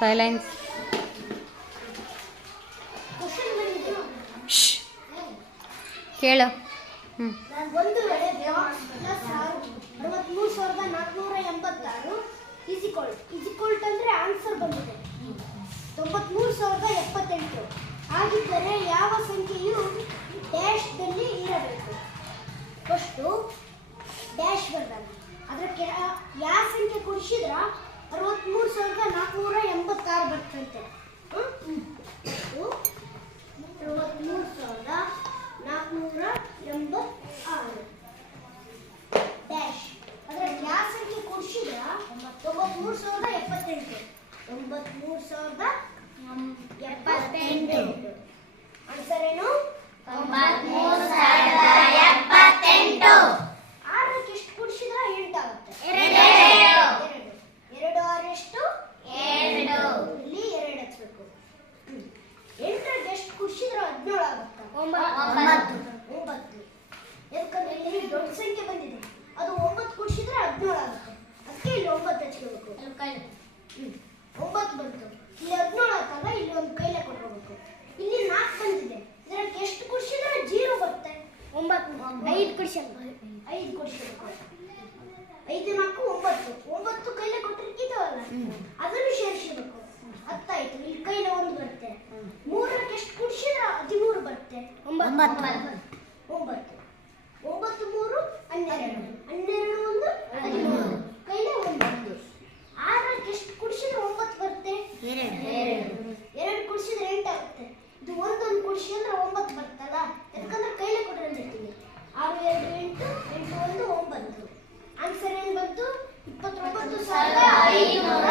Silence ಕೇಳು. ಹ್ಞೂ ಒಂದು ವೇಳೆ ಆರು ಸಾವಿರದ ನಾಲ್ಕುನೂರ ಎಂಬತ್ತಾರು ಅಂದರೆ ಆನ್ಸರ್ ಬಂದಿದೆ. ತೊಂಬತ್ಮೂರು ಸಾವಿರದ ಎಪ್ಪತ್ತೆಂಟು. ಹಾಗಿದ್ದರೆ ಯಾವ ಸಂಖ್ಯೆಯು ಡ್ಯಾಶ್ದಲ್ಲಿ ಇರಬೇಕು. ಫಸ್ಟು ಡ್ಯಾಶ್ ಬಂದಾಗ ಕೆ ಯಾವ ಸಂಖ್ಯೆ ಕೊಡಿಸಿದ್ರ? ಅರವತ್ತ್ಮೂರು ಸಾವಿರದ ನಾಲ್ಕುನೂರ ಎಂಬತ್ತಾರು ಬರ್ತಂತೆ ಹ್ಮ್? ಫಸ್ಟು ಅರವತ್ಮೂರು ಸಾವಿರದ ನಾಲ್ಕುನೂರ ಎಂಬತ್ತಾರು ಡ್ಯಾಶ್ ಅದರ ಯಾವ ಸಂಖ್ಯೆ ಕೊಡಿಸಿದ್ರ ತೊಂಬತ್ಮೂರು ಸಾವಿರದ ಎಪ್ಪತ್ತೆಂಟು ತೊಂಬತ್ಮೂರು ಸಾವಿರದ ಎಪ್ಪತ್ತೆಂಟು ಆನ್ಸರ್ ಏನು? ಒಂಬತ್ತು ಹಚ್ಕೋಬೇಕು. ಒಂಬತ್ತು ಬಂತು. ಇಲ್ಲಿ ಹದಿನೇಳು ಆತಾಗ ಇಲ್ಲಿ ಒಂದು ಕೈಲೆ ಕೊಟ್ಕೋಬೇಕು. ಇಲ್ಲಿ ನಾಲ್ಕು ಬಂದಿದೆ. ಇದರಲ್ಲಿ ಎಷ್ಟು ಕುಡಿಸಿದ್ರೆ ಜೀರೋ ಬರುತ್ತೆ. ಒಂಬತ್ತು. ಐದು ಕುಡಿಸಲ್ಲ ಐದು ಕುಡಿಸಬೇಕು ಐದು ನಾಲ್ಕು ಒಂಬತ್ತು. ಒಂಬತ್ತು ಕೈಲ ಕೊಟ್ಟಿರ್ತಿದ್ದಾವಲ್ಲ ಅದನ್ನು ಸೇರಿಸಬೇಕು. ಹತ್ತಾಯ್ತು. ಇಲ್ಲಿ ಕೈಲ ಒಂದು ಬರುತ್ತೆ. ಮೂರಕ್ಕೆ ಎಷ್ಟು ಕುಡಿಸಿದ್ರೆ ಹದಿಮೂರು ಬರುತ್ತೆ. ಒಂಬತ್ತು. ಆನ್ಸರ್ ಏನು ಬಂತು? ಇಪ್ಪತ್ತೊಂಬತ್ತು ಸಾವಿರದ ಐದುನೂರ